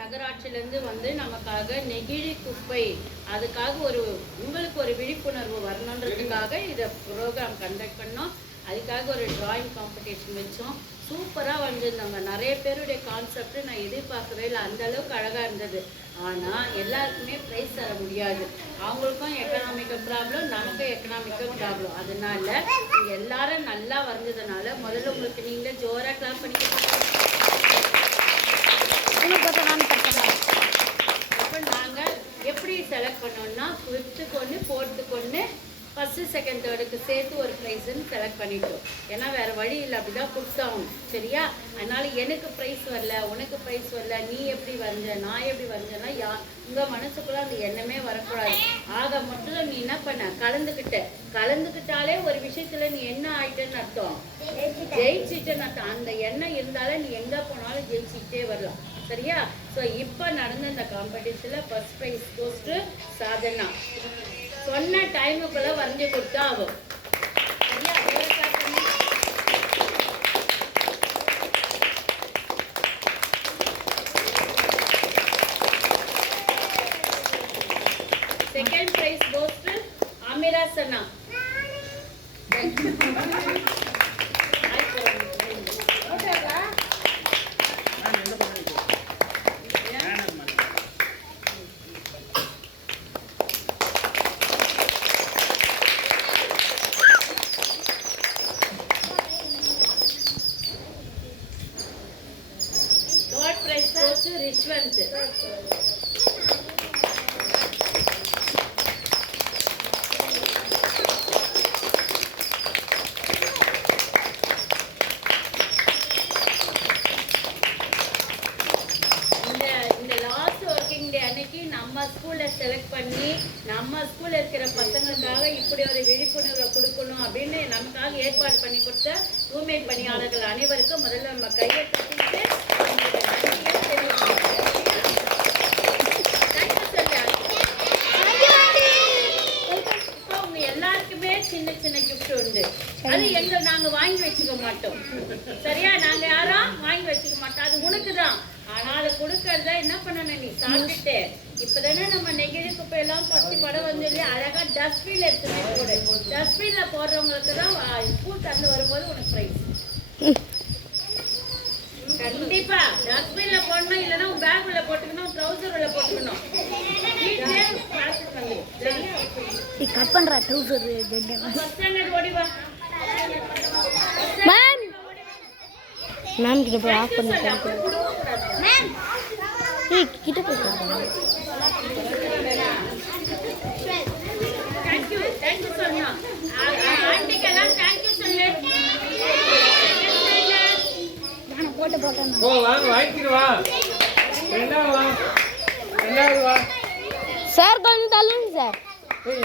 நகராட்சியிலேருந்து வந்து நமக்காக நெகிழி குப்பை அதுக்காக ஒரு உங்களுக்கு ஒரு விழிப்புணர்வு வரணுன்றதுக்காக இதை ப்ரோக்ராம் கண்டக்ட் பண்ணோம். அதுக்காக ஒரு டிராயிங் காம்படிஷன் வச்சோம். சூப்பராக வந்திருந்தாங்க நிறைய பேருடைய கான்செப்ட் நான் எதிர்பார்க்கவே இல்லை. அந்த அளவுக்கு அழகாக இருந்தது. ஆனால் எல்லாருக்குமே ப்ரைஸ் தர முடியாது. அவங்களுக்கும் எக்கனாமிக்கல் ப்ராப்ளம் நமக்கும் எக்கனாமிக்கல் ப்ராப்ளம் அதனால எல்லாரும் நல்லா வந்ததுனால முதல்ல உங்களுக்கு நீங்களே ஜோராக கிளாப் பண்ணிக்க உனக்கு பார்த்தா நான் கட்டலாம் அப்போ நாங்கள் எப்படி செலக்ட் பண்ணோம்னா ஃபிஃப்த்துக்கு ஒன்று ஃபோர்த்துக்கு ஒன்று ஃபஸ்ட்டு செகண்ட் தேர்டுக்கு சேர்த்து ஒரு ப்ரைஸ்ன்னு செலக்ட் பண்ணிட்டோம். ஏன்னா வேறு வழி இல்லை அப்படி தான் கொடுத்தாகணும் சரியா? அதனால எனக்கு ப்ரைஸ் வரல உனக்கு ப்ரைஸ் வரல நீ எப்படி வரைஞ்ச நான் எப்படி வரைஞ்சேன்னா யா உங்கள் மனசுக்குள்ள அந்த எண்ணமே வரக்கூடாது. ஆக மட்டும் நீ என்ன பண்ண? கலந்துக்கிட்ட கலந்துக்கிட்டாலே ஒரு விஷயத்துல நீ என்ன ஆயிட்டேன்னு அர்த்தம்? ஜெயிச்சிட்டேன்னு அர்த்தம். அந்த எண்ணம் இருந்தாலே நீ எங்கே போனாலும் ஜெயிச்சிக்கிட்டே வரலாம். சரியா? ஸோ இப்போ நடந்த இந்த காம்படிஷனில் ஃபர்ஸ்ட் ப்ரைஸ் போஸ்ட்டு சாதனா. சொன்ன டைமுக்குள்ளே வரைஞ்சி கொடுத்தா ஆகும் சரியா? Second prize post to Amira Sana day அன்னைக்கு நம்ம ஸ்கூலில் செலக்ட் பண்ணி நம்ம ஸ்கூலில் இருக்கிற பசங்களுக்காக இப்படி ஒரு விழிப்புணர்வை கொடுக்கணும் அப்படின்னு நமக்காக ஏற்பாடு பண்ணி கொடுத்த தூய்மை பணியாளர்கள் அனைவருக்கும் முதல்ல நம்ம கையை தட்டிட்டு சின்ன சின்ன கிஃப்ட் உண்டு. அது எங்க நாங்க வாங்கி வச்சுக்க மாட்டோம். சரியா? நாங்க யாரும் வாங்கி வச்சுக்க மாட்டோம். அது உனக்கு தான் ஆனா அதை கொடுக்கறத என்ன பண்ணணும் நீ? சாப்பிட்டுட்டு. இப்பதானே நம்ம நெகிழி குப்பை எல்லாம் பத்தி படம் வந்து அழகா டஸ்ட்பின்ல எடுத்துட்டு போடு. டஸ்ட்பின்ல போடுறவங்களுக்கு தான் ஸ்கூல் தந்து வரும்போது உனக்கு பிரைஸ் கண்டிப்பா. டஸ்ட்பின்ல போடணும் இல்லைன்னா உன் பேக் உள்ள போட்டுக்கணும் ட்ரௌசர் உள்ள போட்டுக்கணும் வீட்லயே பார்த்துட்டு வந்து சரியா நீ கட் பண்ணுற டூசர் மேம்! மேம் கிட்ட போய் ஆஃப் பண்ணி மேம்! ஏய் கிட்ட போய் சொல்லுங்க தேங்க் யூ தேங்க் யூ சொன்னா. ஆண்டிக்கெல்லாம் தேங்க் யூ சொல்லு. நான் போட்டு போட்டேன் ஓ வாங்க வாங்கிக்கிட்டு வா. ரெண்டாவது வா. ரெண்டாவது வா. சார் கொஞ்சம் தள்ளுங்க சார். ஏய்